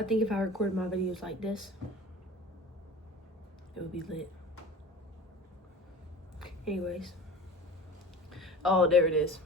I think if I recorded my videos like this, it would be lit. Anyways. Oh, there it is.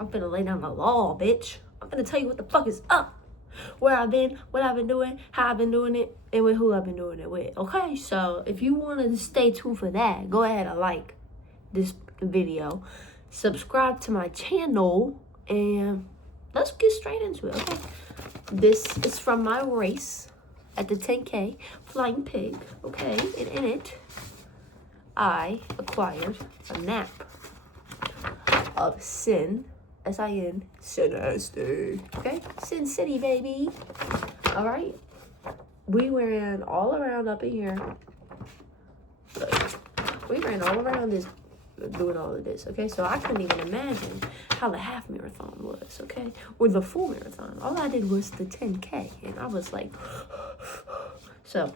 I'm finna lay down the law, bitch. I'm finna tell you what the fuck is up. Where I've been, what I've been doing, how I've been doing it, and with who I've been doing it with. Okay, so if you want to stay tuned for that, go ahead and like this video, subscribe to my channel, and let's get straight into it. Okay, this is from my race at the 10K Flying Pig. Okay, and in it, I acquired a nap of Sin. S-I-N, Sin-nasty. Okay, Sin City, baby. All right. We ran all around up in here. We ran all around this, doing all of this, okay? So I couldn't even imagine how the half marathon was, okay? Or the full marathon. All I did was the 10K, and I was like, so,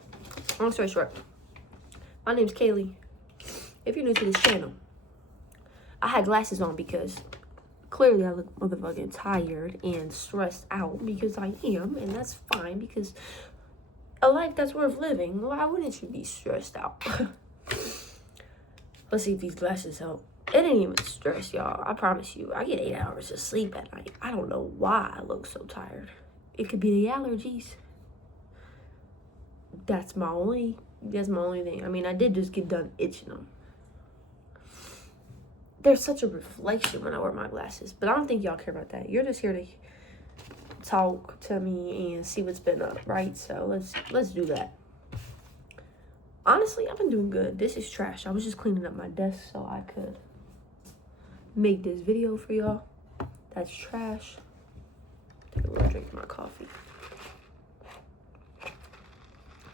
long story short, my name's Kaylee. If you're new to this channel, I had glasses on because clearly I look motherfucking tired and stressed out, because I am, and that's fine, because a life that's worth living, why wouldn't you be stressed out? Let's see if these glasses help. It ain't even stress, y'all. I promise you, I get 8 hours of sleep at night. I don't know why I look so tired. It could be the allergies. That's my only thing. I mean, I did just get done itching them. There's such a reflection when I wear my glasses, but I don't think y'all care about that. You're just here to talk to me and see what's been up, right? So let's do that. Honestly, I've been doing good. This is trash. I was just cleaning up my desk so I could make this video for y'all. That's trash. Take a little drink of my coffee.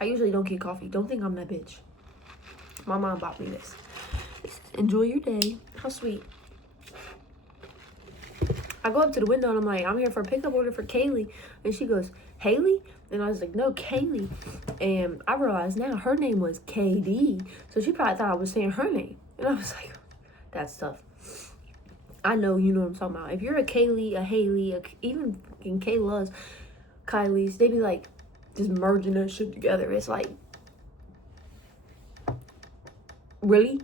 I usually don't get coffee. Don't think I'm that bitch. My mom bought me this. Enjoy your day. How sweet. I go up to the window and I'm like, I'm here for a pickup order for Kaylee. And she goes, Haley? And I was like, no, Kaylee. And I realized now her name was KD. So she probably thought I was saying her name. And I was like, that's tough. I know you know what I'm talking about. If you're a Kaylee, a Haley, even fucking Kayla's, Kylie's, they be like just merging that shit together. It's like, really?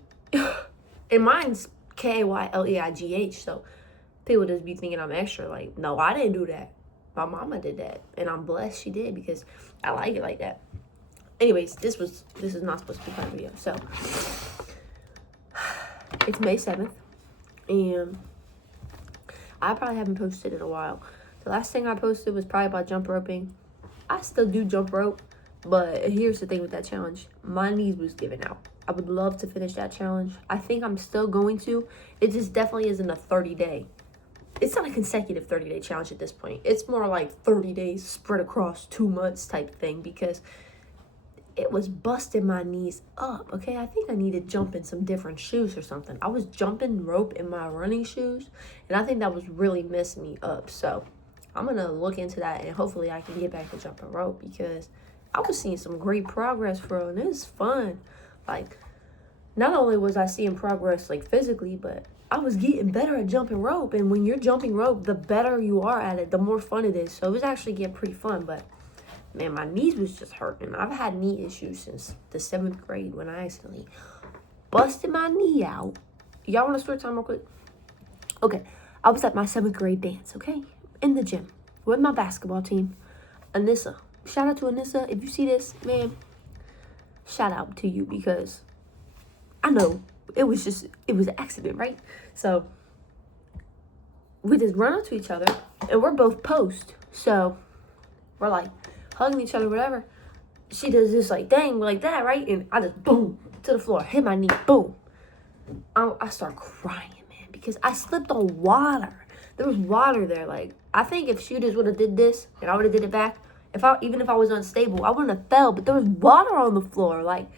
And mine's Kayleigh, so people just be thinking I'm extra. Like, no, I didn't do that. My mama did that, and I'm blessed she did, because I like it like that. Anyways, this is not supposed to be part of the video. So it's May 7th, and I probably haven't posted in a while. The last thing I posted was probably about jump roping. I still do jump rope, but here's the thing with that challenge. My knees was giving out. I would love to finish that challenge. I think I'm still going to. It just definitely isn't a 30-day. It's not a consecutive 30-day challenge at this point. It's more like 30 days spread across 2 months type thing, because it was busting my knees up, okay? I think I need to jump in some different shoes or something. I was jumping rope in my running shoes, and I think that was really messing me up. So I'm going to look into that, and hopefully I can get back to jumping rope, because I was seeing some great progress, bro, and it was fun. Like, not only was I seeing progress, like, physically, but I was getting better at jumping rope. And when you're jumping rope, the better you are at it, the more fun it is. So it was actually getting pretty fun. But, man, my knees was just hurting. I've had knee issues since the 7th grade when I accidentally busted my knee out. Y'all want a story time real quick? Okay, I was at my 7th grade dance, okay? In the gym with my basketball team. Anissa. Shout out to Anissa. If you see this, man, shout out to you, because I know it was an accident, right? So we just run up to each other, and we're both post. So we're like hugging each other, whatever. She does this like, dang, like that, right? And I just boom to the floor, hit my knee, boom. I start crying, man, because I slipped on water. There was water there. Like, I think if she just would have did this and I would have did it back, even if I was unstable, I wouldn't have fell. But there was water on the floor, like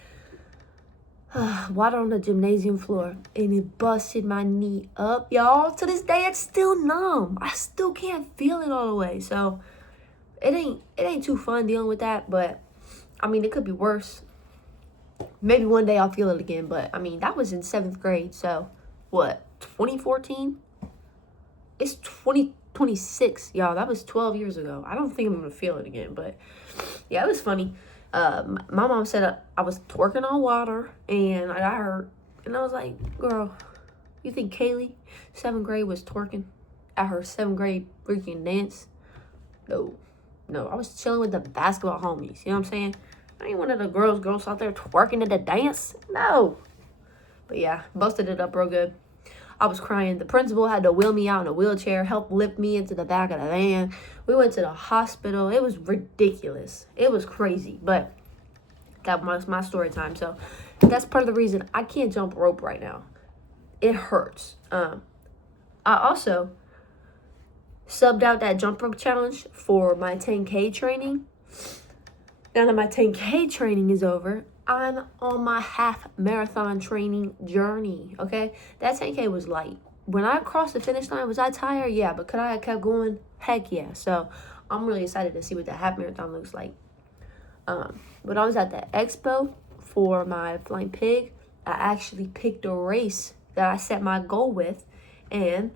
water on the gymnasium floor, and it busted my knee up, y'all. To this day, it's still numb. I still can't feel it all the way. So it ain't too fun dealing with that. But I mean, it could be worse. Maybe one day I'll feel it again. But I mean, that was in 7th grade. So what? 2014? It's 20. 26, y'all. That was 12 years ago. I don't think I'm gonna feel it again, but yeah, it was funny. My mom said I was twerking on water, and I got hurt. And I was like, girl, you think Kaylee, 7th grade, was twerking at her 7th grade freaking dance? No. I was chilling with the basketball homies. You know what I'm saying? I ain't one of the girls out there twerking at the dance. No. But yeah, busted it up real good. I was crying. The principal had to wheel me out in a wheelchair, help lift me into the back of the van. We went to the hospital. It was ridiculous. It was crazy. But that was my story time. So that's part of the reason I can't jump rope right now. It hurts. I also subbed out that jump rope challenge for my 10K training. Now that my 10K training is over, I'm on my half marathon training journey, okay? That 10K was light. When I crossed the finish line, was I tired? Yeah, but could I have kept going? Heck yeah. So I'm really excited to see what the half marathon looks like. When I was at the expo for my Flying Pig, I actually picked a race that I set my goal with. And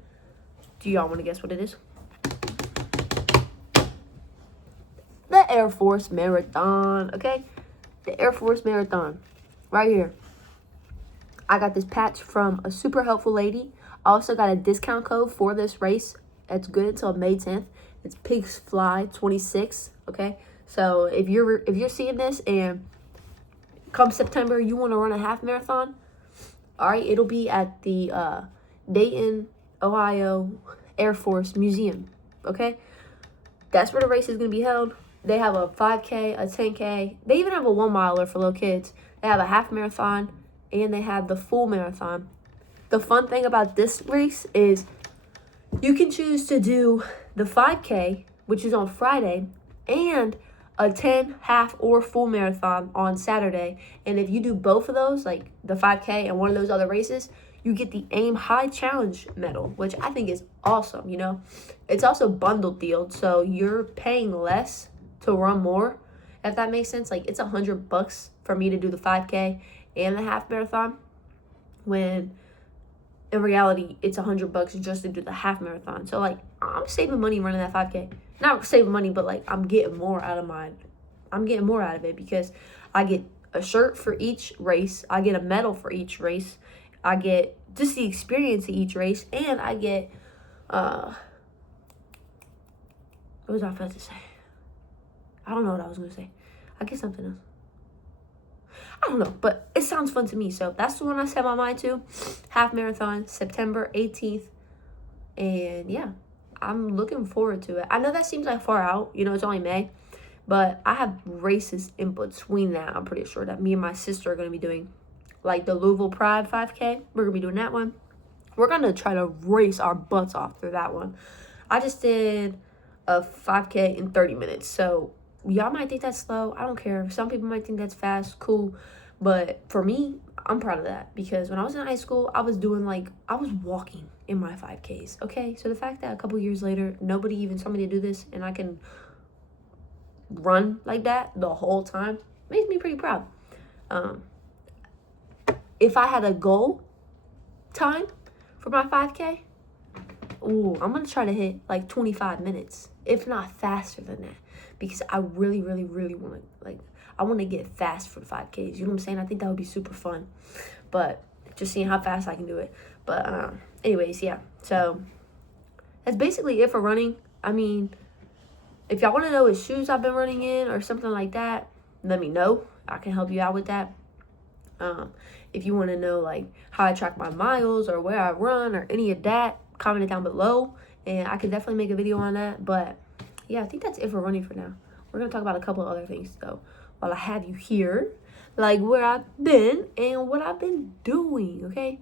do y'all want to guess what it is? The Air Force Marathon, okay? The Air Force Marathon, right here. I got this patch from a super helpful lady. I also got a discount code for this race. It's good until May 10th. It's Pigs Fly 26, okay? So if you're seeing this and come September you want to run a half marathon, all right, it'll be at the Dayton, Ohio Air Force Museum, okay? That's where the race is going to be held. They have a 5K, a 10K. They even have a 1 miler for little kids. They have a half marathon, and they have the full marathon. The fun thing about this race is you can choose to do the 5K, which is on Friday, and a 10, half, or full marathon on Saturday. And if you do both of those, like the 5K and one of those other races, you get the Aim High Challenge medal, which I think is awesome, you know. It's also bundled deal, so you're paying less to run more, if that makes sense. Like, it's $100 for me to do the 5K and the half marathon, when in reality it's $100 just to do the half marathon. So like, I'm saving money running that 5K. Not saving money, but like, I'm getting more out of it because I get a shirt for each race, I get a medal for each race, I get just the experience of each race, and I get what was I about to say? I don't know what I was going to say. I get something else. I don't know, but it sounds fun to me. So that's the one I set my mind to. Half marathon, September 18th. And yeah, I'm looking forward to it. I know that seems like far out. You know, it's only May. But I have races in between that. I'm pretty sure that me and my sister are going to be doing. Like the Louisville Pride 5K. We're going to be doing that one. We're going to try to race our butts off through that one. I just did a 5K in 30 minutes. So y'all might think that's slow. I don't care. Some people might think that's fast. Cool. But for me, I'm proud of that. Because when I was in high school, I was walking in my 5Ks. Okay? So the fact that a couple years later, nobody even told me to do this, and I can run like that the whole time, makes me pretty proud. If I had a goal time for my 5K, I'm going to try to hit like 25 minutes, if not faster than that. Because I really, really, really want to, I want to get fast for the 5Ks. You know what I'm saying? I think that would be super fun. But just seeing how fast I can do it. But anyways, yeah. So that's basically it for running. I mean, if y'all want to know what shoes I've been running in or something like that, let me know. I can help you out with that. If you want to know like how I track my miles or where I run or any of that, comment it down below, and I can definitely make a video on that. But yeah, I think that's it for running for now. We're gonna talk about a couple of other things though while I have you here, like where I've been and what I've been doing. Okay,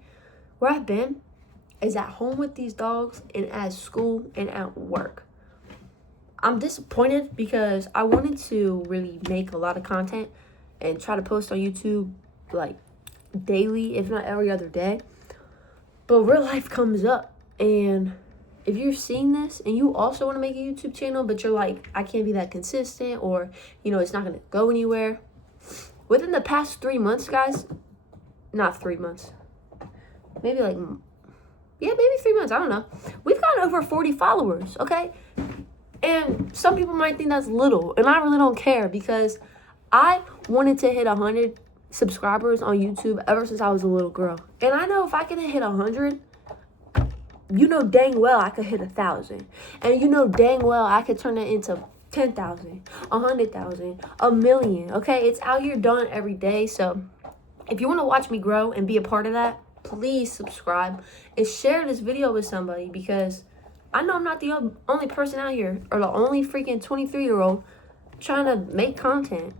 where I've been is at home with these dogs and at school and at work. I'm disappointed because I wanted to really make a lot of content and try to post on YouTube like daily, if not every other day. But real life comes up, and if you're seeing this and you also want to make a YouTube channel, but you're like, I can't be that consistent, or you know, it's not gonna go anywhere. Within the past 3 months, guys, not 3 months, maybe 3 months, I don't know, we've gotten got over 40 followers, okay? And some people might think that's little, and I really don't care because I wanted to hit 100 subscribers on YouTube ever since I was a little girl. And I know if I can hit 100, you know dang well I could hit 1,000. And you know dang well I could turn it into 10,000, 100,000, 1,000,000, okay? It's out here done every day. So if you want to watch me grow and be a part of that, please subscribe and share this video with somebody, because I know I'm not the only person out here, or the only freaking 23-year-old trying to make content.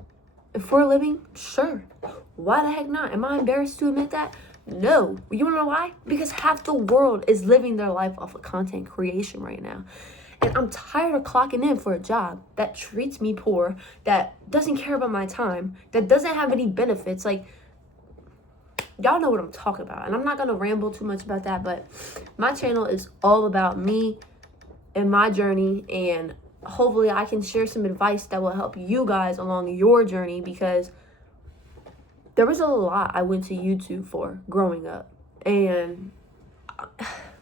And for a living, sure. Why the heck not? Am I embarrassed to admit that? No. You wanna know why? Because half the world is living their life off of content creation right now. And I'm tired of clocking in for a job that treats me poor, that doesn't care about my time, that doesn't have any benefits. Like, y'all know what I'm talking about. And I'm not gonna ramble too much about that, but my channel is all about me and my journey, and hopefully I can share some advice that will help you guys along your journey, because there was a lot I went to YouTube for growing up. And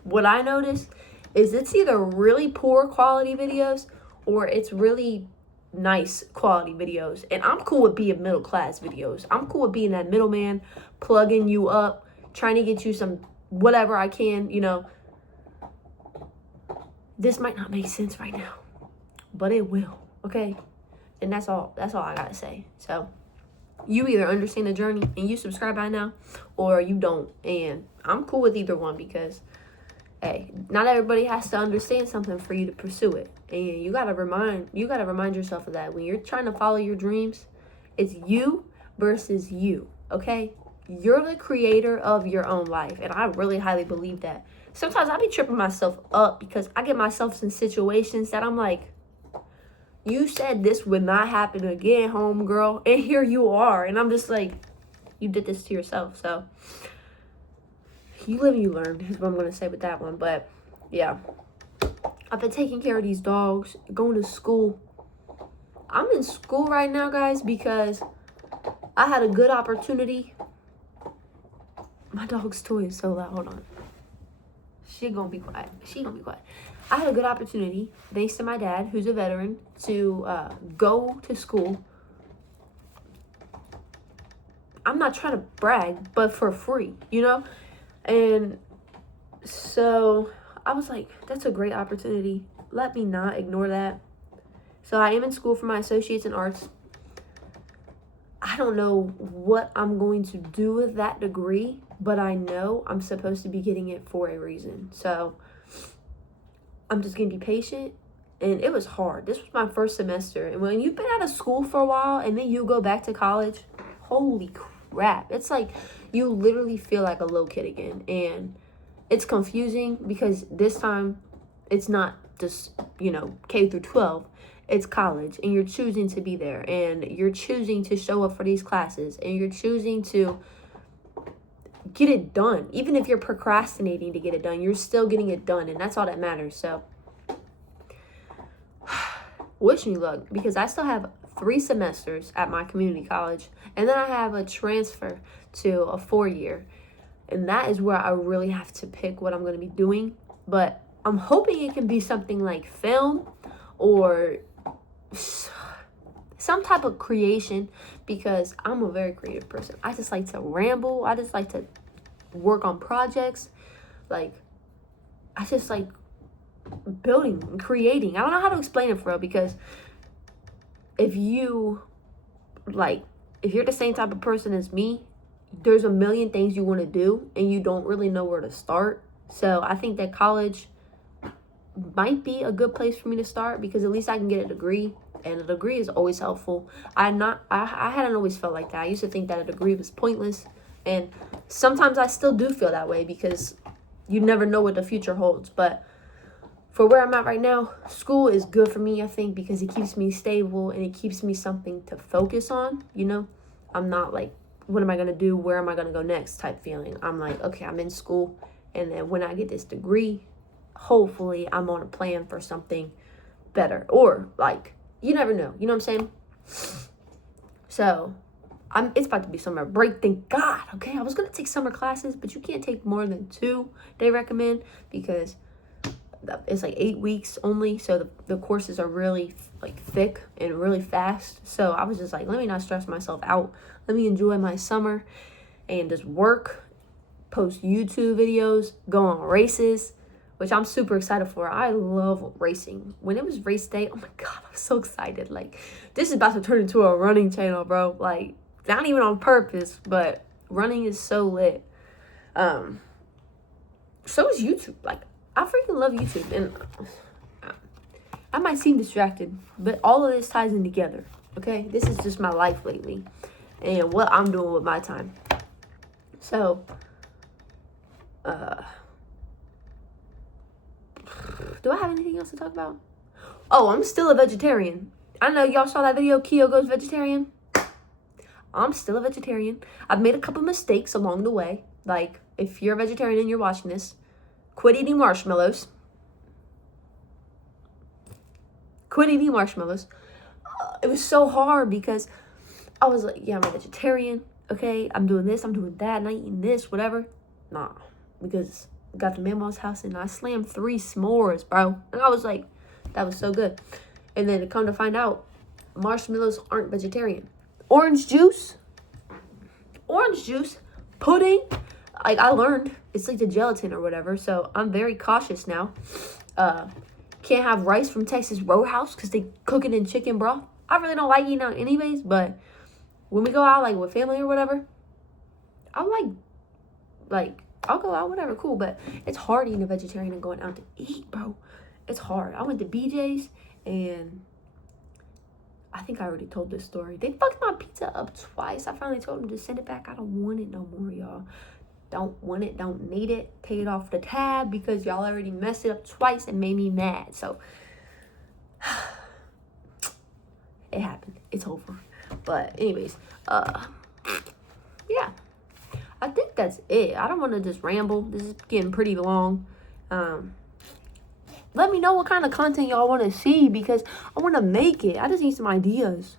what I noticed is it's either really poor quality videos or it's really nice quality videos. And I'm cool with being middle class videos. I'm cool with being that middleman, plugging you up, trying to get you some whatever I can, you know. This might not make sense right now, but it will, okay? And that's all I gotta say. So you either understand the journey and you subscribe by now, or you don't. And I'm cool with either one, because hey, not everybody has to understand something for you to pursue it. And you gotta remind yourself of that. When you're trying to follow your dreams, it's you versus you, okay? You're the creator of your own life. And I really highly believe that. Sometimes I be tripping myself up because I get myself in situations that I'm like, you said this would not happen again, homegirl, and here you are. And I'm just like, you did this to yourself. So you live and you learn is what I'm going to say with that one. But yeah, I've been taking care of these dogs, going to school. I'm in school right now, guys, because I had a good opportunity. My dog's toy is so loud. Hold on. She gonna be quiet. I had a good opportunity, thanks to my dad, who's a veteran, to go to school. I'm not trying to brag, but for free, you know? And so I was like, that's a great opportunity. Let me not ignore that. So I am in school for my associates in arts. I don't know what I'm going to do with that degree, but I know I'm supposed to be getting it for a reason. So I'm just going to be patient. And it was hard. This was my first semester. And when you've been out of school for a while and then you go back to college, holy crap. It's like you literally feel like a little kid again. And it's confusing because this time it's not just, you know, K through 12. It's college, and you're choosing to be there, and you're choosing to show up for these classes, and you're choosing to get it done. Even if you're procrastinating to get it done, you're still getting it done, and that's all that matters. So wish me luck, because I still have 3 semesters at my community college, and then I have a transfer to a 4-year, and that is where I really have to pick what I'm going to be doing. But I'm hoping it can be something like film or some type of creation, because I'm a very creative person. I just like to ramble. I just like to work on projects. Like, I just like building and creating. I don't know how to explain it for real, because if you're the same type of person as me, there's a million things you want to do and you don't really know where to start. So I think that college might be a good place for me to start, because at least I can get a degree, and a degree is always helpful. I hadn't always felt like that. I used to think that a degree was pointless, and sometimes I still do feel that way, because you never know what the future holds. But for where I'm at right now, school is good for me, I think, because it keeps me stable and it keeps me something to focus on, you know? I'm not like, what am I going to do? Where am I going to go next type feeling. I'm like, okay, I'm in school, and then when I get this degree, hopefully I'm on a plan for something better. Or like, you never know, you know what I'm saying? So it's about to be summer break, thank God. Okay, I was gonna take summer classes, but you can't take more than 2, they recommend, because it's like 8 weeks only, so the courses are really like thick and really fast. So I was just like, let me not stress myself out. Let me enjoy my summer and just work, post YouTube videos, go on races, which I'm super excited for. I love racing. When it was race day, oh my God, I'm so excited. Like, this is about to turn into a running channel, bro. Like, not even on purpose, but running is so lit. So is YouTube. Like, I freaking love YouTube. And I might seem distracted, but all of this ties in together, okay? This is just my life lately and what I'm doing with my time. So, do I have anything else to talk about? Oh, I'm still a vegetarian. I know y'all saw that video, KEO goes vegetarian. I'm still a vegetarian. I've made a couple mistakes along the way. Like, if you're a vegetarian and you're watching this, quit eating marshmallows. Quit eating marshmallows. It was so hard because I was like, yeah, I'm a vegetarian. Okay, I'm doing this, I'm doing that, and I eating this, whatever. Nah, because I got to Mama's house and I slammed 3 s'mores, bro. And I was like, that was so good. And then to come to find out, marshmallows aren't vegetarian. Orange juice, pudding. Like, I learned it's like the gelatin or whatever. So I'm very cautious now. Can't have rice from Texas Roadhouse because they cook it in chicken broth. I really don't like eating out anyways, but when we go out, like, with family or whatever, I like, I'll go out, whatever, cool. But it's hard eating a vegetarian and going out to eat, bro. It's hard. I went to BJ's, and I think I already told this story. They fucked my pizza up twice. I finally told them to send it back. I don't want it no more, y'all. Don't want it, don't need it. Take it off the tab because y'all already messed it up twice and made me mad. So, it happened. It's over. But anyways, yeah. I think that's it. I don't want to just ramble. This is getting pretty long. Let me know what kind of content y'all want to see because I want to make it. I just need some ideas.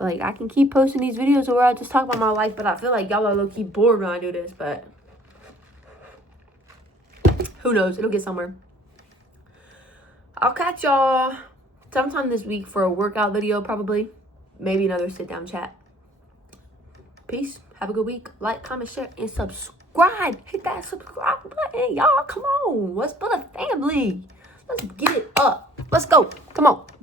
Like, I can keep posting these videos where I just talk about my life, but I feel like y'all are low-key bored when I do this, but who knows? It'll get somewhere. I'll catch y'all sometime this week for a workout video, probably. Maybe another sit-down chat. Peace. Have a good week. Like, comment, share, and subscribe. Hit that subscribe button, y'all. Come on. Let's build a family. Let's get it up. Let's go. Come on.